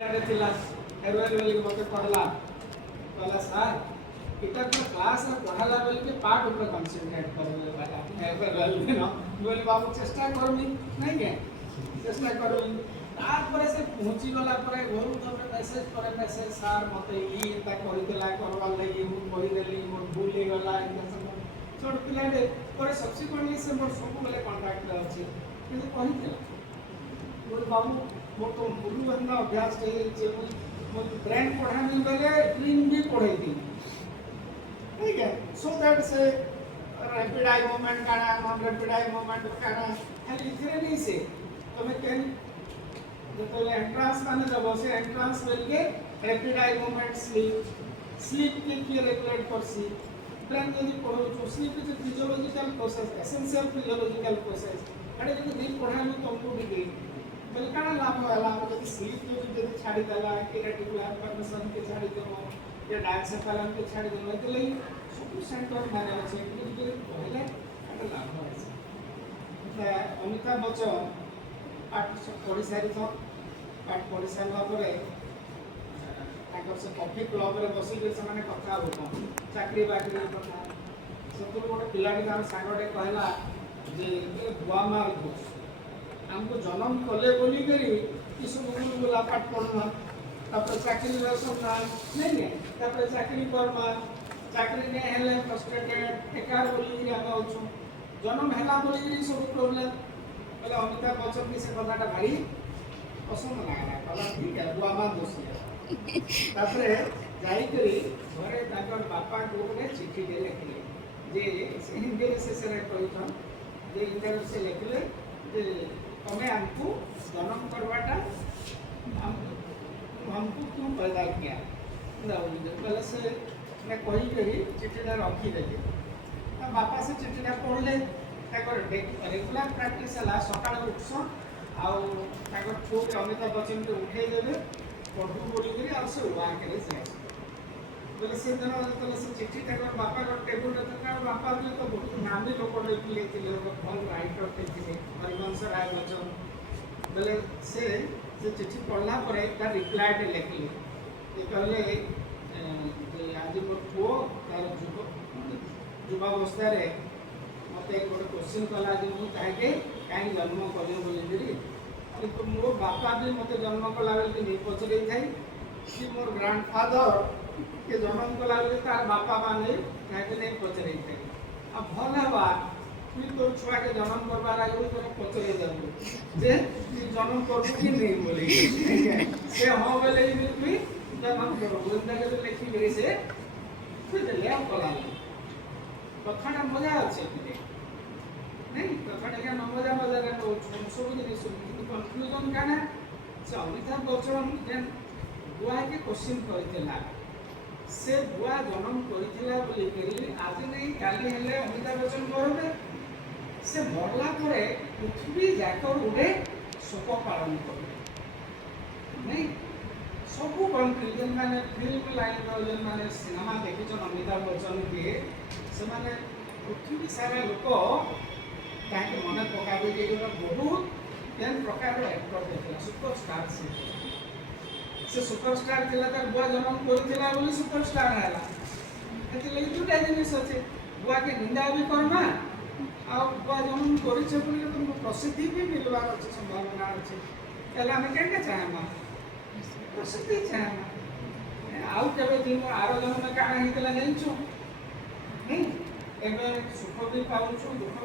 मत कहला सर इटा तो क्लास पढ़ाला बेल के पाठ ऊपर कंसंट्रेट कर बोले बाबू चेष्टा करमी नहीं के चेष्टा करमी तारपर से पहुंची गला पर घर तब मेसेज सर मत इटा कहितला करवार लागि मु कहि देली मोर भूल हे गला छोट पिलाडे पर सब्सिक्वेंटली से मोर सब बेले कांटेक्ट अछि किंतु कहितला बोले बाबू मोर तो मुलु बंदा अभ्यास जे मुझे ब्रेन पढ़ाने बेले ड्रीम भी पढ़े थी ठीक है सो दैट से रैपिड आई मूवमेंट करना नॉन रैपिड आई मूवमेंट करना खाली इतने नहीं से तो मैं कैन तो एंट्रेंस करने जब से एंट्रेंस मिल के रैपिड आई मूवमेंट स्लीप के रेगुलेट कर सी ब्रेन यदि पढ़ो तो sleep is physiological process essential physiological process अरे यदि नहीं पढ़ानो तुमको भी बोले काना लाभ होला यदि स्लीप जो छाड़ी देला कि रेटिकुलर परमिशन के छाड़ी देबो या डायसेफेलन के छाड़ी देबो तो लई सब सेंटर माने আছে কিন্তু পড়লে একটা লাভ আছে এটা অমিতাভ বচ্চন পাঠ পড়ি সারি তো পাঠ পড়ি সারিলা পরে তাଙ୍କର ସେ କଫି କ୍ଲବରେ ବସିକି ସେମାନେ କଥା ହଉଛନ୍ତି ଚାକରି ବାକରି କଥା ସେତେବେଳେ ଗୋଟେ ପିଲାଟି ତାର ସାଙ୍ଗଟେ କହିଲା ଯେ ବୁଆ ମାର ଦୋଷ हमको जन्म कले बोली करी कि सब बोला पाठ पढ़ना तापर चाकरी करना नहीं तापर चाकरी करना चाकरी नहीं हेले फ्रस्ट्रेटेड एकार बोली करी हम होछु जन्म हेला बोली करी सब प्रॉब्लम बोले अमिताभ बच्चन की से कथाटा भारी पसंद लागला कहला ठीक है बुआ मा दोषी तापर जाई करी घरे ताकर बापा को ने चिट्ठी दे लिखले जे हिंदी से कहिथन जे इंटरनेट से लिखले जे तुम्हें हमको जन्म करवाटा हमको क्यों पैदा किया पहले से मैं कही करी चिट्ठीटा रखीदेली बापा से चिट्ठीटा पढ़ले रेगुलर प्रैक्टिस है सका उठसन आउ पुओ के अमिताभ बच्चन को उठे देवे पढ़ू बोलिक से उड़ा के जाए बोले से दिन जो से चिट्ठी बापा टेबुल बापा भी तो बहुत नामी लोक लिखले भल राइटर थे हरिवंश राय बच्चन बोले से चिट्ठी पढ़ला तार रिप्लाईटे लिखले ये कहले आज मोर पुओ तार युवावस्था मत गोटे क्वेश्चन कला मुझे कहीं जन्म कले बोली कि मो बापा भी मत जन्म कला बेल नहीं पचर था कि मोर ग्रांडफादर के जन्म कला बेल तार बापा माने कहीं नहीं पचर थे आ भल हवा तुई तोर छुआ के जन्म करवार आगे तोर पचरे देबू जे जन्म करबू कि नहीं बोले से हाँ बोले तुई जन्म करबू एंता के लिखी करे से तुई दे ले कला कथाटा मजा अच्छे नहीं कथाटा क्या मजा मजा का तो सब जिनिस कन्फ्यूजन काना से अमिताभ बच्चन जेन बुआ के क्वेश्चन कहितला से बुआ जन्म करितला बोली करी आज नहीं काली हेले अमिताभ बच्चन करबे से मरला परे पृथ्वी जाकर उड़े शोक पालन करबे नहीं सबू कंट्री जेन माने फिल्म लाइन रो जेन माने सिनेमा देखिछन अमिताभ बच्चन के से माने पृथ्वी सारा लोक ताके मने पकाबे जे बहुत केन प्रकार एक्टर देखला सुपरस्टार से सुपरस्टार थिला तार बुआ जन्म करथिला बोली सुपरस्टार हैला एते लई दुटा जिनिस अछि बुआ के निंदा भी करमा आ बुआ जन्म करिछे बोली तुमको प्रसिद्धि भी मिलवार अछि संभावना अछि एला हम केनके चाहमा प्रसिद्धि चाहमा आउ केबे दिन आरो जन्म में काना हितला नहीं छु नहीं एबे सुख भी पाउछु दुख